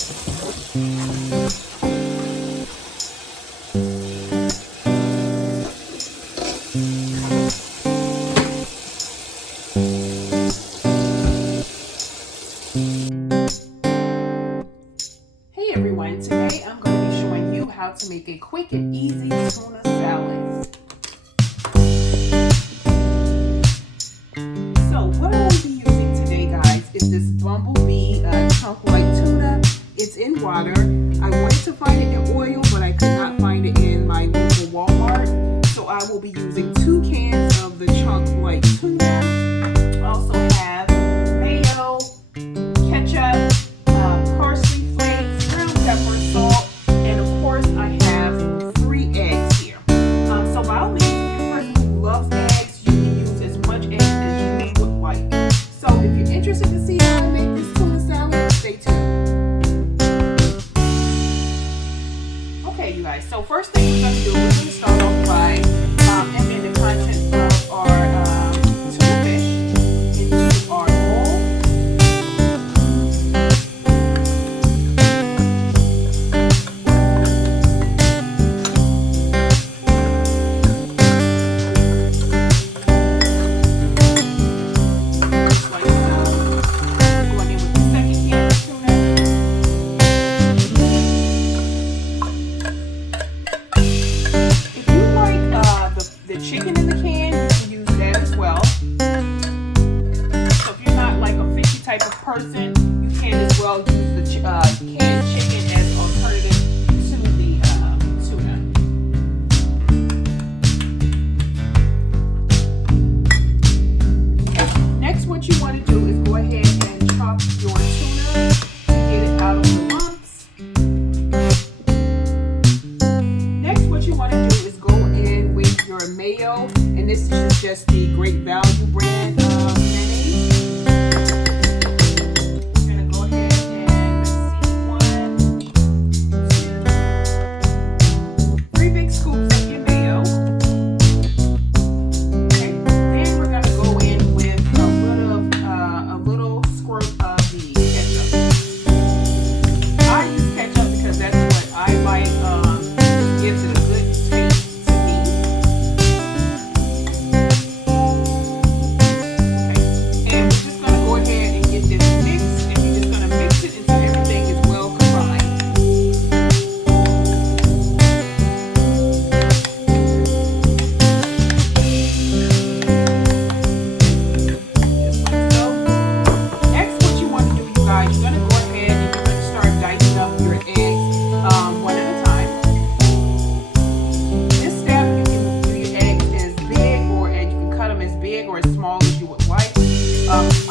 Hey everyone, today I'm going to be showing you how to make a quick and easy tuna salad. So what I will be using today, guys, is this bumblebee chunk white tuna. It's in water. I wanted to find it in oil, but I could not find it in my local Walmart. So I will be using 2 cans of the chunk white tuna. I also have mayo, ketchup, parsley flakes, ground pepper, salt, and of course I have 3 eggs here. So by all means, if you're a person who loves eggs, you can use as much eggs as you would like. So if you're interested to see how I make this tuna salad, stay tuned. Okay, you guys, so first thing we're going to do, we're going to start off by emptying the contents of our tuna fish into our bowl. Chicken in the can, you can use that as well. So if you're not like a fishy type of person, you can as well use the canned chicken as alternative to the tuna. Next, what you want to do is go ahead and chop your tuna to get it out of the lumps. Next, what you want to do is go in with your mayo, and this is just the Great Value brand mayonnaise. We're going to go ahead and see 1, 2, 3 big scoops of your mayo. Okay. Then we're going to go in with a little squirt of the ketchup. I use ketchup because that's what I like. It gives it a good taste to me. Okay. And we're just going to go ahead and get this mixed, and you're just going to mix it until everything is well combined. Just like so. Next, what you want to do, you guys, you're going to go ahead and you're going to start dicing up your eggs one at a time. This step, you can do your eggs as big, or you can cut them as big or as small as you would like.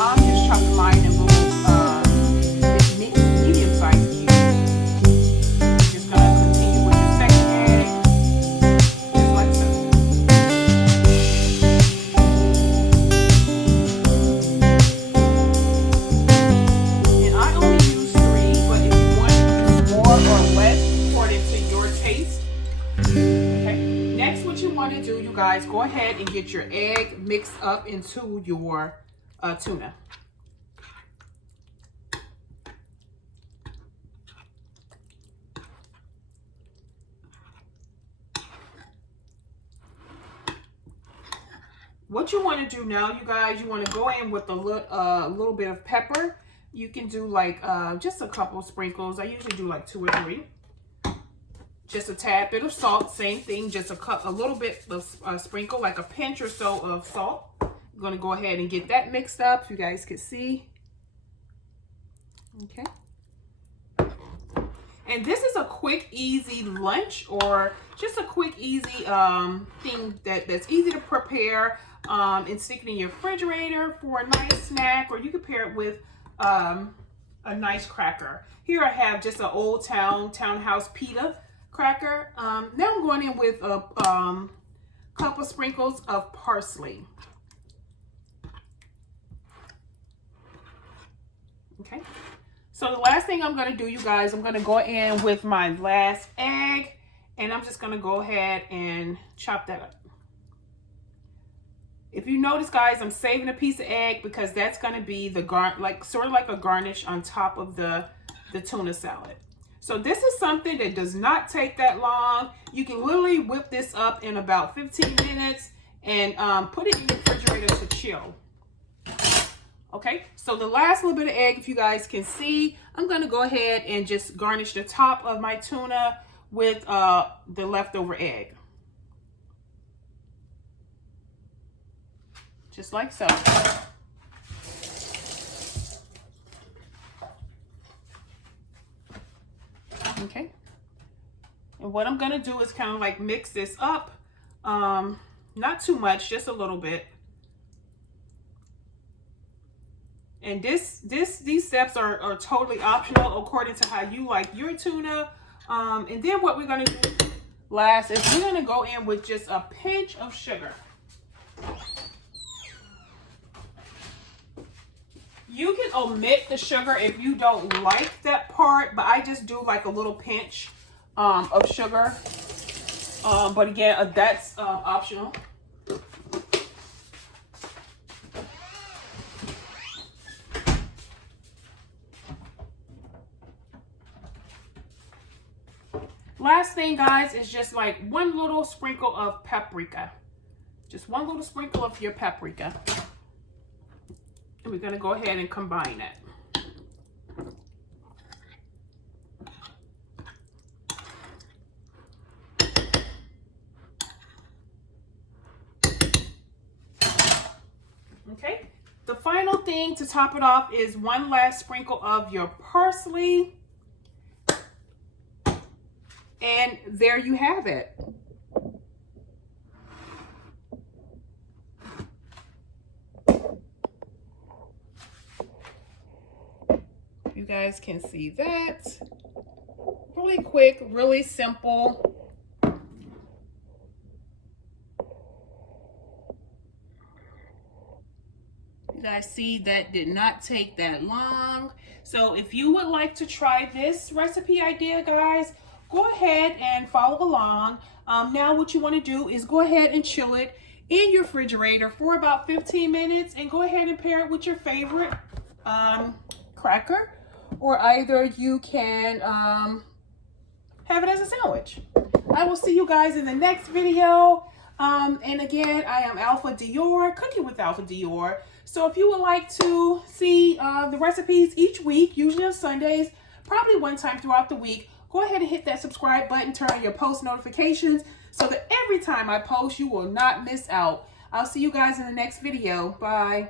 I'm just chopping mine in little medium-sized cubes. You're just going to continue with your second egg, just like so. And I only use 3, but if you want to use more or less according to your taste. Okay. Next, what you want to do, you guys, go ahead and get your egg mixed up into your tuna. What you want to do now, you guys, you want to go in with a little bit of pepper. You can do like just a couple sprinkles. I usually do like 2 or 3. Just a tad bit of salt, same thing, just a little bit of sprinkle, like a pinch or so of salt. I'm going to go ahead and get that mixed up so you guys can see. Okay. And this is a quick, easy lunch, or just a quick, easy thing that's easy to prepare and stick it in your refrigerator for a nice snack, or you can pair it with a nice cracker. Here I have just an Old Townhouse pita cracker. Now I'm going in with a couple sprinkles of parsley. Okay. So the last thing I'm going to do, you guys, I'm going to go in with my last egg, and I'm just going to go ahead and chop that up. If you notice, guys, I'm saving a piece of egg because that's going to be the sort of like a garnish on top of the the tuna salad. So this is something that does not take that long. You can literally whip this up in about 15 minutes and put it in the refrigerator to chill. Okay, so the last little bit of egg, if you guys can see, I'm going to go ahead and just garnish the top of my tuna with the leftover egg. Just like so. Okay. And what I'm going to do is kind of like mix this up. Not too much, just a little bit. And these steps are totally optional according to how you like your tuna. And then what we're going to do last is we're going to go in with just a pinch of sugar. You can omit the sugar if you don't like that part, but I just do like a little pinch of sugar. But again, that's optional. Last thing, guys, is just like one little sprinkle of paprika. Just one little sprinkle of your paprika. And we're going to go ahead and combine it. Okay. The final thing to top it off is one last sprinkle of your parsley. And there you have it. You guys can see that. Really quick, really simple. You guys see that did not take that long. So if you would like to try this recipe idea, guys, go ahead and follow along. Now what you want to do is go ahead and chill it in your refrigerator for about 15 minutes and go ahead and pair it with your favorite cracker, or either you can have it as a sandwich. I will see you guys in the next video. And again, I am Alpha Dior, Cooking with Alpha Dior. So if you would like to see the recipes each week, usually on Sundays, probably one time throughout the week, go ahead and hit that subscribe button, turn on your post notifications so that every time I post, you will not miss out. I'll see you guys in the next video. Bye.